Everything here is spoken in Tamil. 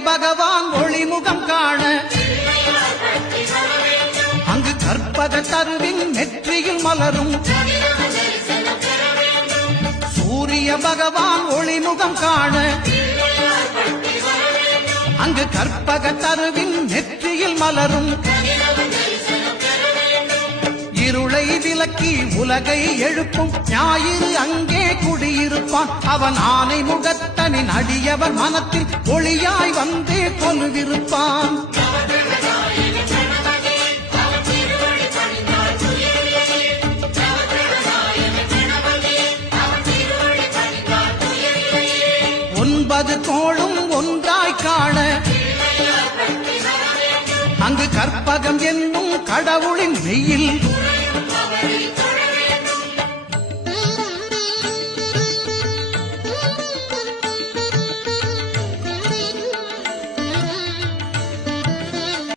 பகவான் ஒளிமுகம் காண அங்கு கற்பக தருவின் நெற்றியில் மலரும் சூரிய பகவான் ஒளிமுகம் காண அங்கு கற்பக தருவின் நெற்றியில் மலரும் இருளை விலக்கி உலகை எழுப்பும் ஞாயிறு அங்கே குடியிருப்பான் அவன் ஆனை முகத்தனின் அடியவர் மனத்தில் ஒளியாய் வந்தே கொலுவிருப்பான் ஒன்பது கோளும் ஒன்றாய் காண அங்கு கற்பகம் என்னும் கடவுளின் மெய்யில்